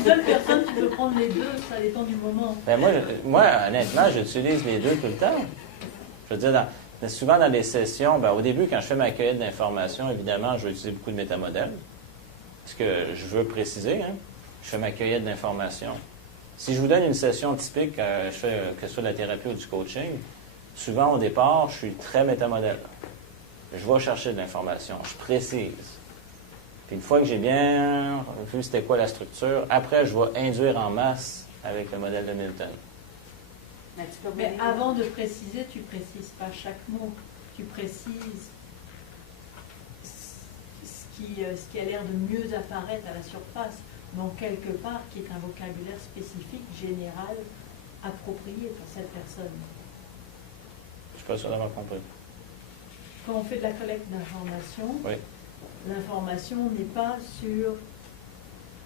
une seule personne, tu peux prendre les deux, ça dépend du moment. Ben moi, honnêtement, j'utilise les deux tout le temps. Je veux dire, souvent dans les sessions, ben, au début, quand je fais ma cueillette d'informations, évidemment, je vais utiliser beaucoup de métamodèles. Ce que je veux préciser, hein, je fais ma cueillette d'informations. Si je vous donne une session typique, je fais que ce soit de la thérapie ou du coaching, souvent au départ, je suis très métamodèle. Je vais chercher de l'information, je précise. Puis une fois que j'ai bien vu c'était quoi la structure, après, je vais induire en masse avec le modèle de Milton. Mais avant de préciser, tu ne précises pas chaque mot. Tu précises ce qui a l'air de mieux apparaître à la surface. Donc, quelque part, qui est un vocabulaire spécifique, général, approprié pour cette personne. Je ne suis pas sûr d'avoir compris. Quand on fait de la collecte d'informations, oui. L'information n'est pas sur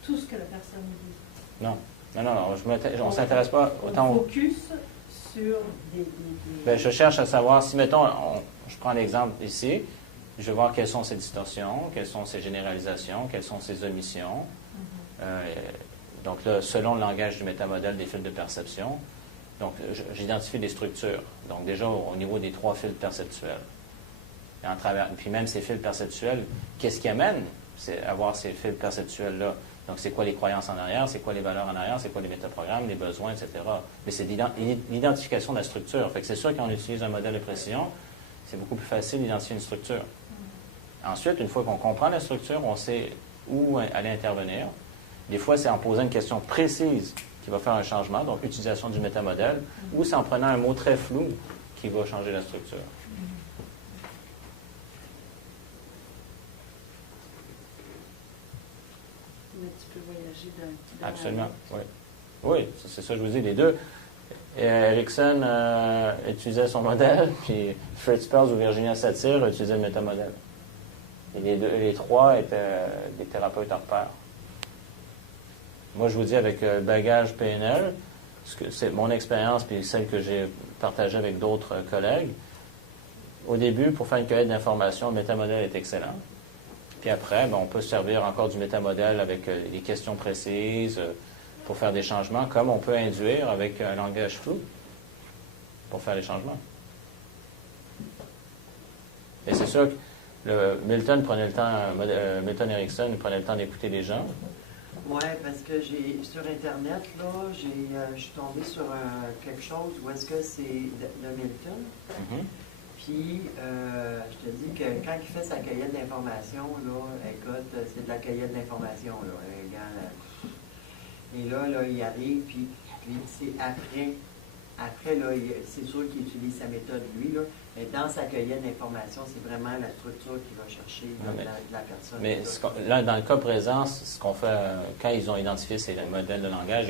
tout ce que la personne dit. Non. On ne s'intéresse pas autant au focus sur des... Bien, je cherche à savoir, si, mettons, je prends l'exemple ici, je vais voir quelles sont ses distorsions, quelles sont ses généralisations, quelles sont ses omissions. Donc là, selon le langage du métamodèle des fils de perception, donc j'identifie des structures. Donc déjà, au niveau des 3 fils perceptuels. Puis même ces fils perceptuels, qu'est-ce qui amène avoir ces fils perceptuels-là? Donc, c'est quoi les croyances en arrière, c'est quoi les valeurs en arrière, c'est quoi les métaprogrammes, les besoins, etc. Mais c'est l'identification de la structure. Fait que c'est sûr qu'on utilise un modèle de précision, c'est beaucoup plus facile d'identifier une structure. Ensuite, une fois qu'on comprend la structure, on sait où aller intervenir. Des fois, c'est en posant une question précise qui va faire un changement, donc utilisation du métamodèle, ou c'est en prenant un mot très flou qui va changer la structure. Tu peux voyager dans Absolument, oui. Oui, c'est ça, je vous dis, les deux. Erickson utilisait son modèle, puis Fritz Perls ou Virginia Satir utilisaient le métamodèle. Et les trois étaient des thérapeutes hors pair. Moi, je vous dis, avec le bagage PNL, c'est mon expérience, puis celle que j'ai partagée avec d'autres collègues, au début, pour faire une cueillette d'informations, le métamodèle est excellent. Puis après, on peut se servir encore du métamodèle avec des questions précises pour faire des changements, comme on peut induire avec un langage flou pour faire les changements. Et c'est sûr que Milton prenait le temps, Milton Erickson prenait le temps d'écouter les gens. Oui, parce que sur Internet, là, je suis tombé sur quelque chose où est-ce que c'est de Milton. Mm-hmm. Puis, je te dis que quand il fait sa cueillette d'informations, là, écoute, c'est de la cueillette d'informations, là. Et là, il arrive, puis c'est après, là, c'est sûr qu'il utilise sa méthode, lui, là, mais dans sa cueillette d'informations, c'est vraiment la structure qu'il va chercher de la personne. Mais là, dans le cas présent, ce qu'on fait, quand ils ont identifié ces modèles de langage,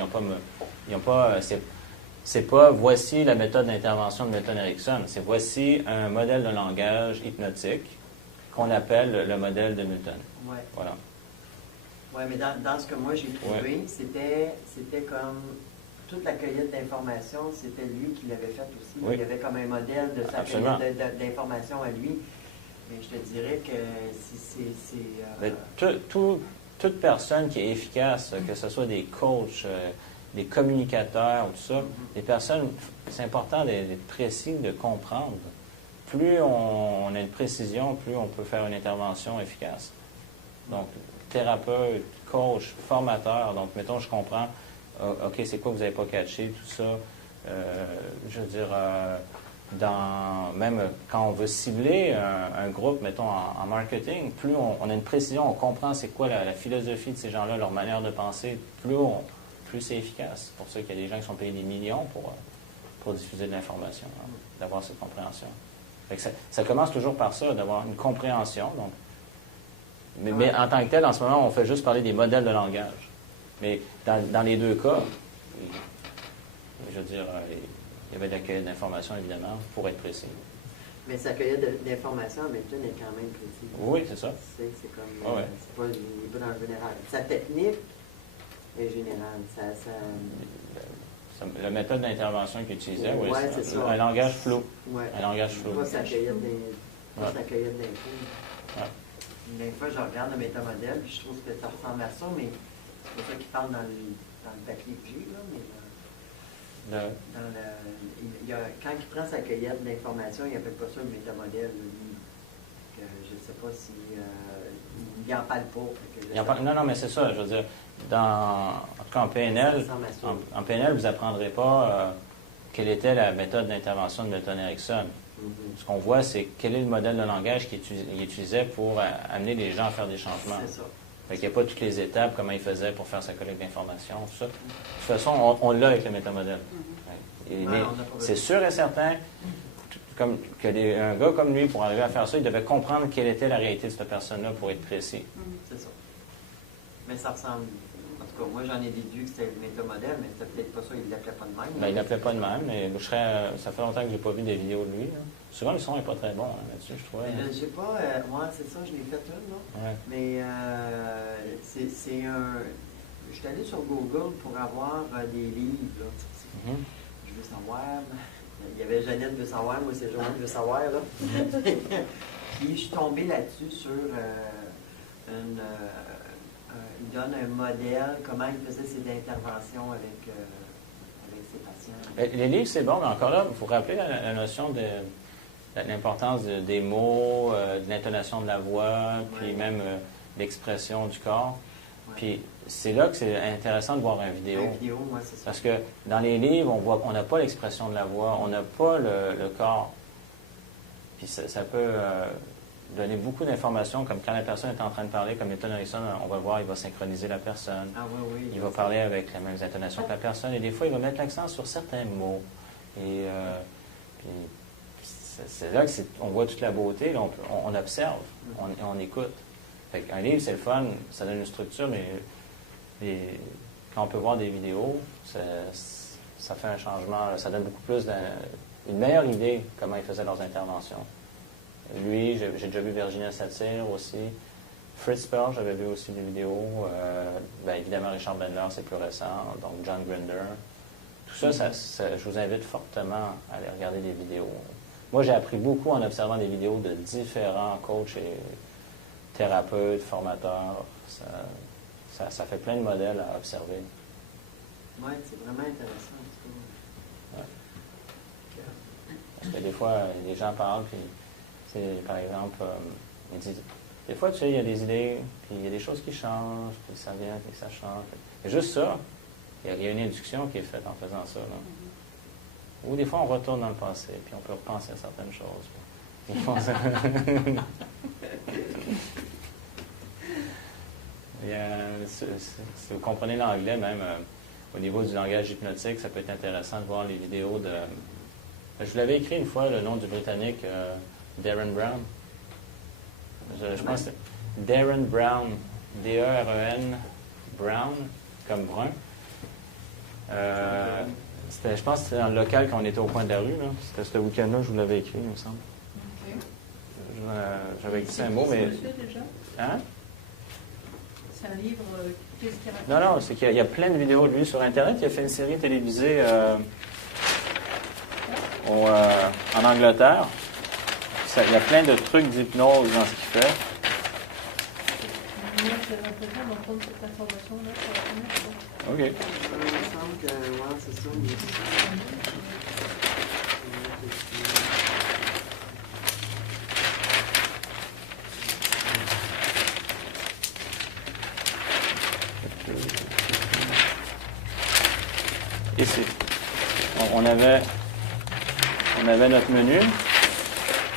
c'est pas voici la méthode d'intervention de Milton Erickson, c'est voici un modèle de langage hypnotique qu'on appelle le modèle de Milton. Oui. Voilà. Oui, mais dans ce que moi j'ai trouvé, c'était comme toute la cueillette d'informations, c'était lui qui l'avait fait aussi. Oui. Il y avait comme un modèle de sa cueillette d'informations à lui. Mais je te dirais que c'est... Toute personne qui est efficace, que ce soit des coachs, des communicateurs, tout ça, les personnes, c'est important d'être précis, de comprendre. Plus on a une précision, plus on peut faire une intervention efficace. Donc, thérapeute, coach, formateur, donc, mettons, je comprends, OK, c'est quoi que vous n'avez pas catché, tout ça. Je veux dire, même quand on veut cibler un groupe, mettons, en marketing, plus on a une précision, on comprend c'est quoi la philosophie de ces gens-là, leur manière de penser, plus c'est efficace. C'est pour ça qu'il y a des gens qui sont payés des millions pour diffuser de l'information, hein, d'avoir cette compréhension. Fait que ça commence toujours par ça, d'avoir une compréhension. Donc, mais en tant que tel, en ce moment, on fait juste parler des modèles de langage. Mais dans les deux cas, je veux dire, il y avait de la cueillette d'informations, évidemment, pour être précis. Mais sa cueillette d'informations, Milton est quand même précis. Oui, c'est ça. C'est comme... c'est pas en général. Sa technique est générale. La méthode d'intervention qu'il utilisait, oui, c'est ça. Un langage flou. Ouais. Un langage flou. Pas sa cueillette d'infos. Ouais. Des fois, je regarde le métamodèle, puis je trouve que ça ressemble à ça, mais c'est pas ça qu'il parle dans le papier que j'ai, là, mais quand il prend sa cueillette d'informations, il n'appelle pas ça le métamodèle, lui. Je ne sais pas si il n'en parle pas. Non, mais c'est ça, je veux dire, en tout cas en PNL, en PNL, vous n'apprendrez pas quelle était la méthode d'intervention de Milton Erickson. Ce qu'on voit, c'est quel est le modèle de langage qu'il utilisait pour amener les gens à faire des changements. C'est ça. Fait qu'il n'y a pas toutes les étapes, comment il faisait pour faire sa collecte d'informations, tout ça. De toute façon, on l'a avec le métamodèle. C'est sûr et certain qu'un gars comme lui, pour arriver à faire ça, il devait comprendre quelle était la réalité de cette personne-là pour être précis. C'est ça. Mais ça ressemble. En tout cas, moi, j'en ai déduit que c'était le métamodèle, mais c'était peut-être pas ça, il ne l'appelait pas de même. Ben, il ne l'appelait pas de même, mais ça fait longtemps que je n'ai pas vu des vidéos de lui. Là. Souvent, le son n'est pas très bon là-dessus, je trouvais. Je ne sais pas, moi, c'est ça, je l'ai fait une, là. Ouais. Mais c'est un. Je suis allé sur Google pour avoir des livres, là. Je veux savoir. Il y avait Jeannette veut savoir, moi, c'est Joanne veut savoir, là. Puis, je suis tombé là-dessus sur il donne un modèle, comment il faisait ses interventions avec ses patients. Les livres, c'est bon, mais encore là, il faut rappeler la notion de l'importance des mots, de l'intonation de la voix, puis même l'expression du corps. Puis c'est là que c'est intéressant de voir une vidéo. C'est ça. Parce que dans les livres, on n'a pas l'expression de la voix, on n'a pas le corps. Puis ça peut donner beaucoup d'informations, comme quand la personne est en train de parler, comme Milton Erickson, on va le voir, il va synchroniser la personne. Il va parler avec la même intonation que la personne, et des fois, il va mettre l'accent sur certains mots. Et puis c'est là qu'on voit toute la beauté, là, on observe, on écoute. Un livre, c'est le fun, ça donne une structure, mais quand on peut voir des vidéos, ça fait un changement, ça donne beaucoup plus une meilleure idée comment ils faisaient leurs interventions. Lui, j'ai déjà vu Virginia Satir aussi. Fritz Perls, j'avais vu aussi des vidéos. Évidemment, Richard Bandler, c'est plus récent. Donc, John Grinder. Tout ça, je vous invite fortement à aller regarder des vidéos. Moi, j'ai appris beaucoup en observant des vidéos de différents coachs et thérapeutes, formateurs. Ça fait plein de modèles à observer. Oui, c'est vraiment intéressant. Parce que des fois, les gens parlent, puis par exemple, ils disent, des fois, tu sais, il y a des idées, puis il y a des choses qui changent, puis ça vient, puis ça change. Et juste ça, il y a une induction qui est faite en faisant ça. Là. Ou des fois, on retourne dans le passé, puis on peut repenser à certaines choses. Si vous comprenez l'anglais, même au niveau du langage hypnotique, ça peut être intéressant de voir les vidéos de... Je vous l'avais écrit une fois, le nom du Britannique, Darren Brown. Je pense que c'est Darren Brown, D-E-R-E-N, Brown, comme brun. Je pense que c'était dans le local quand on était au coin de la rue. Là. C'était ce week-end-là, je vous l'avais écrit, il me semble. J'avais écrit un mot, mais... Hein? C'est un livre, qu'est-ce qu'il raconte? Non, c'est qu'il y a plein de vidéos de lui sur Internet. Il a fait une série télévisée en Angleterre. Il y a plein de trucs d'hypnose dans ce qu'il fait. Moi, j'ai l'impression d'entendre cette information-là pour la première fois. OK. Il me semble que, c'est ça. Ici. On avait notre menu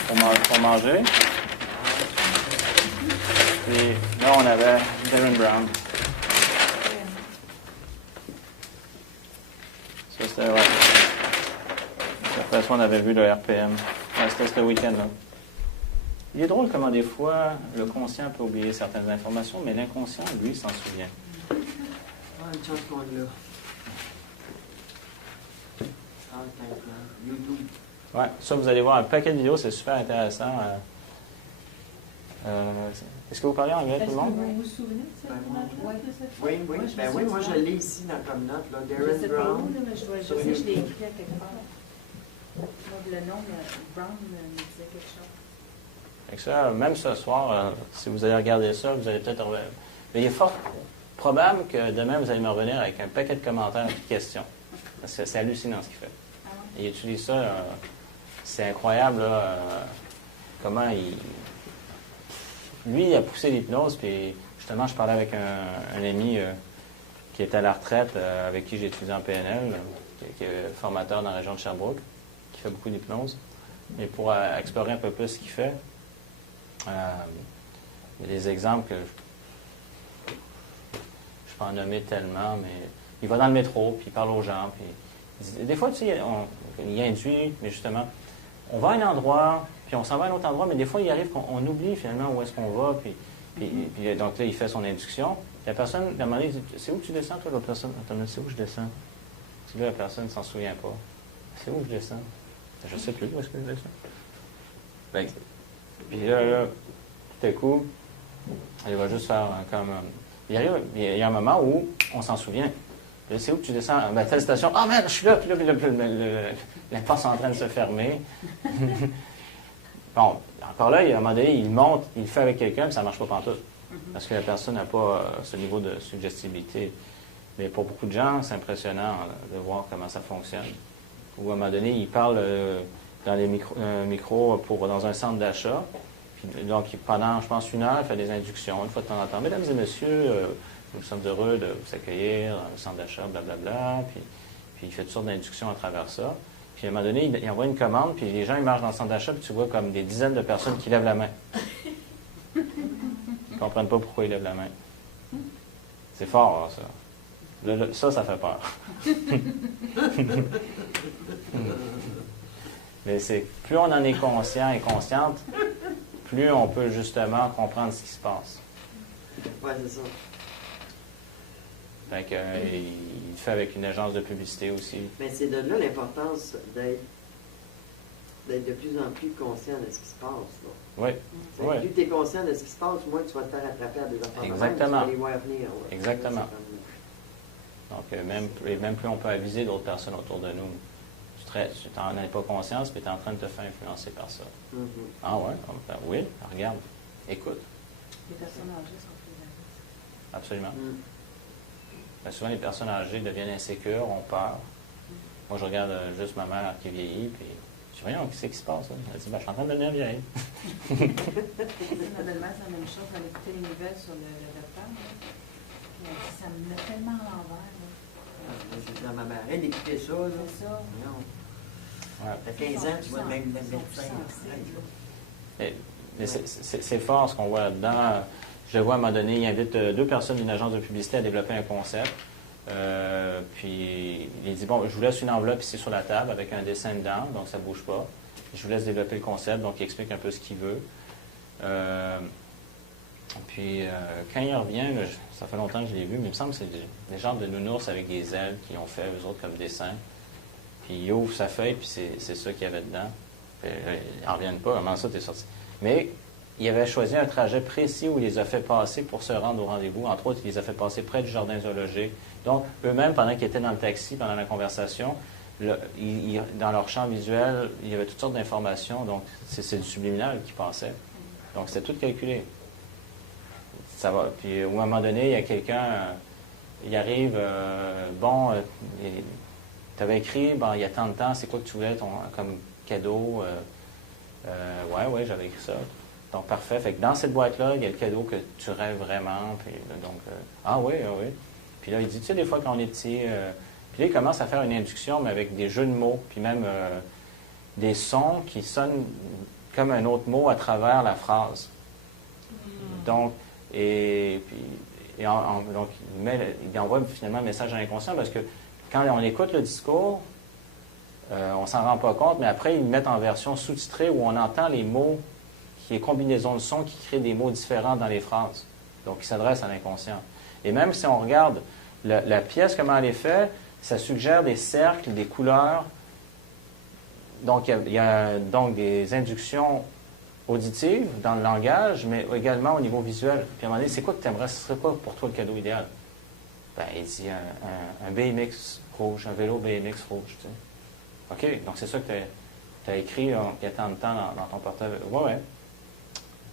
pour manger. Et là, on avait Darren Brown. Ça, c'était, ouais. Après ça, on avait vu le RPM. Ouais, c'était ce week-end-là. Il est drôle comment des fois, le conscient peut oublier certaines informations, mais l'inconscient, lui, s'en souvient. Une chance qu'on l'a. YouTube. Ouais, ça, vous allez voir un paquet de vidéos, c'est super intéressant. Est-ce que vous parlez anglais, tout le monde? Est-ce que vous vous souvenez de cette image-là? Oui, moi je l'ai ici comme note, là, Darren Brown. Je sais, je l'ai écrit à quelque part. Moi, le nom, Brown me disait quelque chose. Fait que ça, même ce soir, si vous allez regarder ça, vous allez peut-être... Mais il est fort. probable que demain, vous allez me revenir avec un paquet de commentaires et de questions. Parce que c'est hallucinant ce qu'il fait. Ah ouais? Il utilise ça, c'est incroyable, là, comment il... Lui, il a poussé l'hypnose, puis justement, je parlais avec un ami qui est à la retraite, avec qui j'ai étudié en PNL, qui est formateur dans la région de Sherbrooke, qui fait beaucoup d'hypnose. Mais pour explorer un peu plus ce qu'il fait, il y a des exemples que je peux en nommer tellement, mais il va dans le métro, puis il parle aux gens, puis des fois, tu sais, il induit, mais justement, on va à un endroit, puis on s'en va à un autre endroit, mais des fois, il arrive qu'on oublie finalement où est-ce qu'on va, puis donc là, il fait son induction. La personne, à un moment donné, il dit, c'est où tu descends, toi, l'autre personne? Attends, c'est où je descends? Puis là, la personne ne s'en souvient pas. C'est où je descends? Je sais plus où est-ce que je descends. Ben, puis là, tout à coup, il va juste faire comme... il y a un moment où on s'en souvient. Puis là, c'est où que tu descends? Ben, telle station. Ah, merde, je suis là. Puis là, la porte est en train de se fermer. Bon, encore là, il y a un moment donné, il monte, il le fait avec quelqu'un, puis ça ne marche pas pantoute. Parce que la personne n'a pas ce niveau de suggestibilité. Mais pour beaucoup de gens, c'est impressionnant de voir comment ça fonctionne. Ou à un moment donné, il parle dans les micros dans un centre d'achat. Donc, pendant, je pense, 1 heure, il fait des inductions, une fois de temps en temps. Mesdames et messieurs, nous sommes heureux de vous accueillir dans le centre d'achat, blablabla. Puis il fait toutes sortes d'inductions à travers ça. Puis à un moment donné, il envoie une commande, puis les gens, ils marchent dans le centre d'achat, puis tu vois comme des dizaines de personnes qui lèvent la main. Ils ne comprennent pas pourquoi ils lèvent la main. C'est fort, ça. Ça fait peur. Mais c'est plus on en est conscient et consciente, plus on peut justement comprendre ce qui se passe. Oui, c'est ça. Fait que, il le fait avec une agence de publicité aussi. Mais c'est de là l'importance d'être de plus en plus conscient de ce qui se passe. Là. Oui. Oui. Plus tu es conscient de ce qui se passe, moins tu vas te faire attraper à des affaires. Exactement. Tu vas les voir venir. Là. Exactement. Donc, même plus on peut aviser d'autres personnes autour de nous. Tu n'en as pas conscience, mais tu es en train de te faire influencer par ça. Ah ouais? Oui, regarde, écoute. Les personnes âgées sont plus à risque. Absolument. Ben, souvent, les personnes âgées deviennent insécures, ont peur. Moi, je regarde juste ma mère qui vieillit, puis je dis, voyons, qu'est-ce qui se passe? Là? Elle dit, ben, je suis en train de devenir vieille. Ma belle-mère, c'est la même chose. Elle écoutait les nouvelles sur le docteur. Puis elle dit, ça me met tellement à l'envers. C'est dans ma marraine d'écouter ça. Là. C'est ça. Non. Ouais. Ça fait 15 ans que tu vois le même médecin. Mais c'est fort ce qu'on voit là-dedans. Je le vois à un moment donné, il invite 2 personnes d'une agence de publicité à développer un concept. Puis il dit, bon, je vous laisse une enveloppe ici sur la table avec un dessin dedans, donc ça ne bouge pas. Je vous laisse développer le concept, donc il explique un peu ce qu'il veut. Puis quand il revient, là, ça fait longtemps que je l'ai vu, mais il me semble que c'est des genres de nounours avec des ailes qui ont fait, eux autres, comme dessin. Puis il ouvre sa feuille, puis c'est ça qu'il y avait dedans. Puis, ils n'en reviennent pas, comment ça t'es sorti? Mais il avait choisi un trajet précis où il les a fait passer pour se rendre au rendez-vous. Entre autres, il les a fait passer près du jardin zoologique. Donc, eux-mêmes, pendant qu'ils étaient dans le taxi, pendant la conversation, dans leur champ visuel, il y avait toutes sortes d'informations. Donc, c'est du subliminal qui passait. Donc, c'était tout calculé. Ça va. Puis, à un moment donné, il y a quelqu'un, il arrive, tu avais écrit, bon, il y a tant de temps, c'est quoi que tu voulais comme cadeau? Ouais, j'avais écrit ça. Donc, parfait. Fait que dans cette boîte-là, il y a le cadeau que tu rêves vraiment. Puis, donc, ah oui. Puis là, il dit, tu sais, des fois, quand on est petit, puis là, il commence à faire une induction, mais avec des jeux de mots, puis même des sons qui sonnent comme un autre mot à travers la phrase. Donc, donc il envoie finalement un message à l'inconscient parce que quand on écoute le discours, on s'en rend pas compte, mais après, ils le mettent en version sous-titrée où on entend les mots, qui est combinaison de sons qui créent des mots différents dans les phrases. Donc, qui s'adressent à l'inconscient. Et même si on regarde la pièce, comment elle est faite, ça suggère des cercles, des couleurs. Donc, il y a donc des inductions auditives dans le langage, mais également au niveau visuel. Puis à un moment donné, c'est quoi que tu aimerais? Ce serait quoi pour toi le cadeau idéal? Ben, il dit un BMX rouge, un vélo BMX rouge. Tu sais. OK, donc c'est ça que tu as écrit il y a tant de temps dans ton portable. Ouais.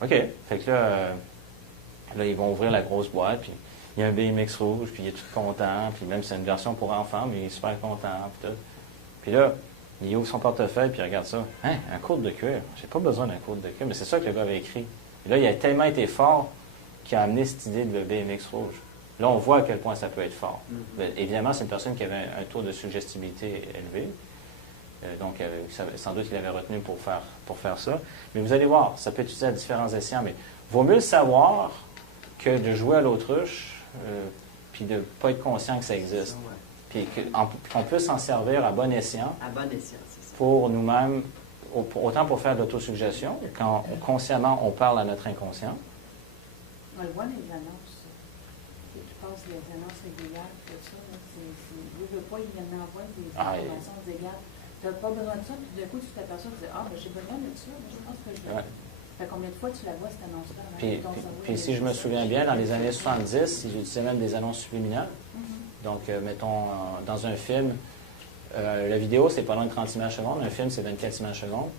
OK. Fait que là, ils vont ouvrir la grosse boîte, puis il y a un BMX rouge, puis il est tout content, puis même c'est une version pour enfants, mais il est super content, puis tout. Puis là, il ouvre son portefeuille, puis il regarde ça. Hein, un coude de cuir. J'ai pas besoin d'un coude de cuir, mais c'est ça que le gars avait écrit. Et là, il a tellement été fort qu'il a amené cette idée de BMX rouge. Là, on voit à quel point ça peut être fort. Bien, évidemment, c'est une personne qui avait un taux de suggestibilité élevé. Donc, sans doute qu'il avait retenu pour faire ça. Mais vous allez voir, ça peut être utilisé à différents escients, mais il vaut mieux le savoir que de jouer à l'autruche, puis de ne pas être conscient que ça existe. Puis qu'on puisse s'en servir à bon escient. À bon escient, c'est ça. Pour nous-mêmes, autant pour faire de l'autosuggestion, quand consciemment on parle à notre inconscient. On le voit dans les annonces. Qui passent les annonces régulières, tout ça. Il ne veut pas, il envoie des informations, des gars. Tu n'as pas besoin de ça, puis d'un coup, tu t'aperçois, tu dis, ah, ben j'ai besoin de ça, mais je pense que je vais. Fait combien de fois tu la vois, cette annonce-là? Puis si je me souviens bien, dans les années 70, ils utilisaient même des annonces subliminales. Donc, mettons, dans un film, la vidéo, c'est pas loin de 30 images secondes. Un film, c'est 24 images secondes.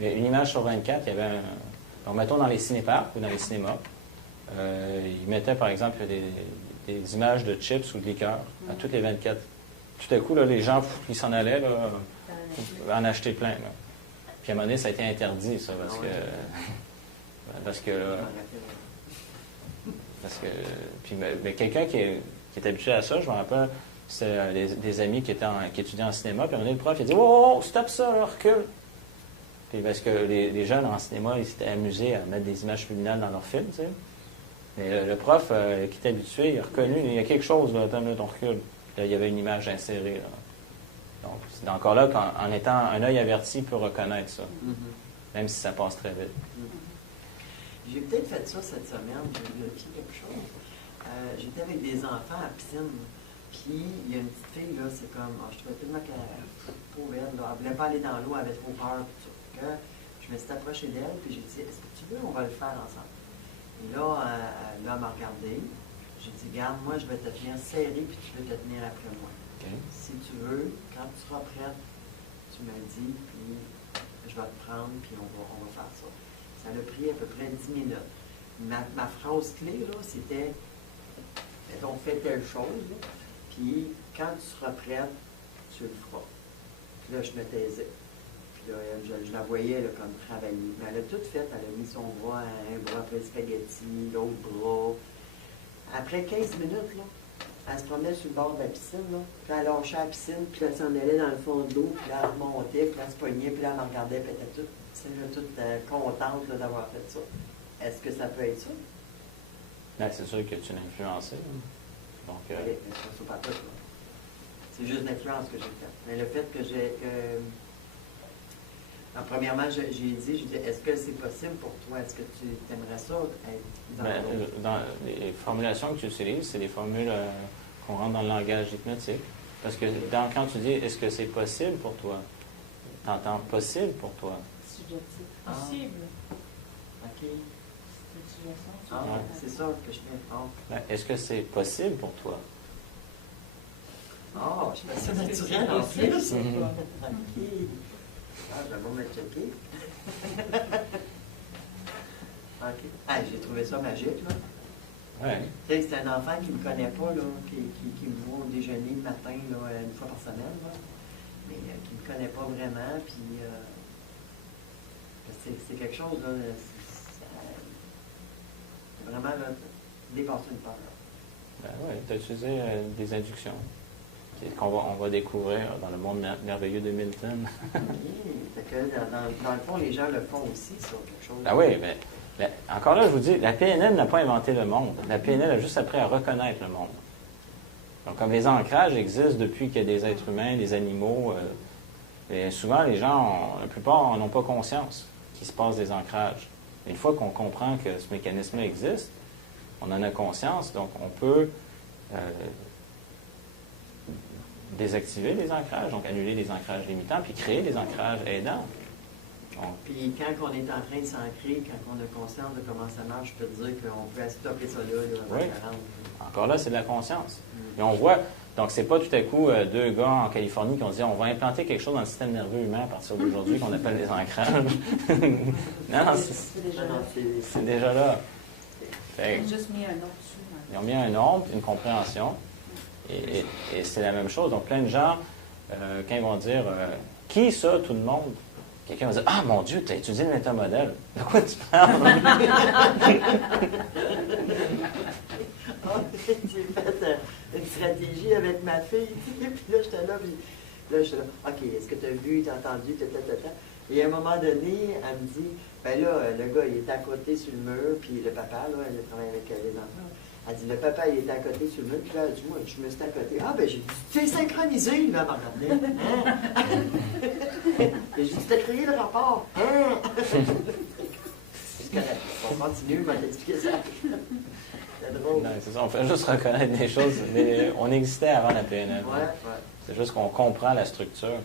Mais une image sur 24, il y avait un... Donc, mettons, dans les cinéparcs ou dans les cinémas, ils mettaient, par exemple, des images de chips ou de liqueurs à toutes les 24. Tout à coup, là, les gens, ils s'en allaient là, en acheter plein. Là. Puis à un moment donné, ça a été interdit, ça, parce que puis mais quelqu'un qui est habitué à ça, je me rappelle, c'est des amis qui étudiaient en cinéma, puis à un moment donné, le prof, il a dit « Oh, stop ça, là, recule! » Puis parce que les jeunes en cinéma, ils s'étaient amusés à mettre des images subliminales dans leurs films, tu sais. Mais le prof, qui était habitué, il a reconnu, il y a quelque chose, là, attends, là, on recule. Là, il y avait une image insérée, là. Donc, c'est encore là qu'en étant un œil averti, il peut reconnaître ça, même si ça passe très vite. J'ai peut-être fait ça cette semaine, j'ai vérifié quelque chose. J'étais avec des enfants à piscine, puis il y a une petite fille, là, c'est comme, je trouvais tellement qu'elle pauvre, là, elle voulait pas aller dans l'eau, elle avait trop peur, tout ça. Que je me suis approché d'elle, puis j'ai dit, est-ce que tu veux, on va le faire ensemble. Et là, elle m'a regardé. J'ai dit, regarde, moi, je vais te tenir serré, puis tu veux te tenir après moi. Okay. Si tu veux, quand tu seras prête, tu me le dis, puis je vais te prendre, puis on va faire ça. Ça a pris à peu près 10 minutes. Ma phrase clé, là, c'était, on fait telle chose, là, puis quand tu seras prête, tu le feras. Puis là, je me taisais. Puis là, je la voyais là, comme travailler. Mais elle a tout fait. Elle a mis son bras, un bras après le spaghetti, l'autre bras. Après 15 minutes, là, elle se promenait sur le bord de la piscine, là, puis elle lâchait la piscine, puis elle s'en allait dans le fond de l'eau, puis là, elle remontait, puis elle se pognait, puis là, elle me regardait, puis elle était toute contente là, d'avoir fait ça. Est-ce que ça peut être ça? Bien, c'est sûr que tu l'as influencé. Donc, oui, c'est pas tout. Là. C'est juste l'influence que j'ai faite. Mais le fait que j'ai... premièrement, j'ai dit, est-ce que c'est possible pour toi? Est-ce que tu aimerais ça être dans les formulations que tu utilises, c'est des formules qu'on rentre dans le langage hypnotique. Parce que quand tu dis, est-ce que c'est possible pour toi? Tu entends possible pour toi? Subjectif. Possible. OK. C'est une suggestion. C'est ça que je fais. Est-ce que c'est possible pour toi? Je fais ça naturel en plus. OK. Je vais me checker. OK. J'ai trouvé ça magique, là. Oui. Tu sais, c'est un enfant qui ne me connaît pas, là, qui me voit au déjeuner le matin, là, une fois par semaine, là, mais qui ne me connaît pas vraiment, puis c'est quelque chose, là, c'est vraiment, là, dépasser une peur, là. Oui, tu as utilisé des inductions. On va découvrir dans le monde merveilleux de Milton. Oui, fait que dans le fond, les gens le font aussi, ça, quelque chose. Ah oui, mais encore là, je vous dis, la PNL n'a pas inventé le monde. La PNL a juste appris à reconnaître le monde. Donc, comme les ancrages existent depuis qu'il y a des êtres humains, des animaux, et souvent, les gens, la plupart, n'ont pas conscience qu'il se passe des ancrages. Une fois qu'on comprend que ce mécanisme-là existe, on en a conscience, donc on peut désactiver les ancrages, donc annuler les ancrages limitants, puis créer des ancrages aidants. Donc, puis quand on est en train de s'ancrer, quand on a conscience de comment ça marche, je peux te dire qu'on peut stopper ça là avant 40. Encore là, c'est de la conscience. Et on voit, donc c'est pas tout à coup deux gars en Californie qui ont dit on va implanter quelque chose dans le système nerveux humain à partir d'aujourd'hui qu'on appelle les ancrages. Non, c'est déjà là. J'ai juste mis un autre dessus. Ils ont mis un nombre, une compréhension, et c'est la même chose. Donc, plein de gens, quand ils vont dire qui ça, tout le monde? Quelqu'un va dire ah mon Dieu, tu as étudié le métamodèle. De quoi tu parles? J'ai fait une stratégie avec ma fille, puis là, j'étais là, OK, est-ce que tu as vu, tu as entendu, Et à un moment donné, elle me dit, ben là, le gars, il est à côté sur le mur, puis le papa, là, elle travaille avec les enfants. Elle dit, le papa, il est à côté sur le mur, puis là, elle dit, moi, je me suis à côté. Ah, ben, j'ai dit, tu es synchronisé, là, à un moment donné. Hein? J'ai dit, tu as créé le rapport. Hein? C'est correct. On continue, on va t'expliquer ça. C'est drôle. Non, c'est ça, on fait juste reconnaître des choses, mais on existait avant la PNL. Ouais. C'est juste qu'on comprend la structure.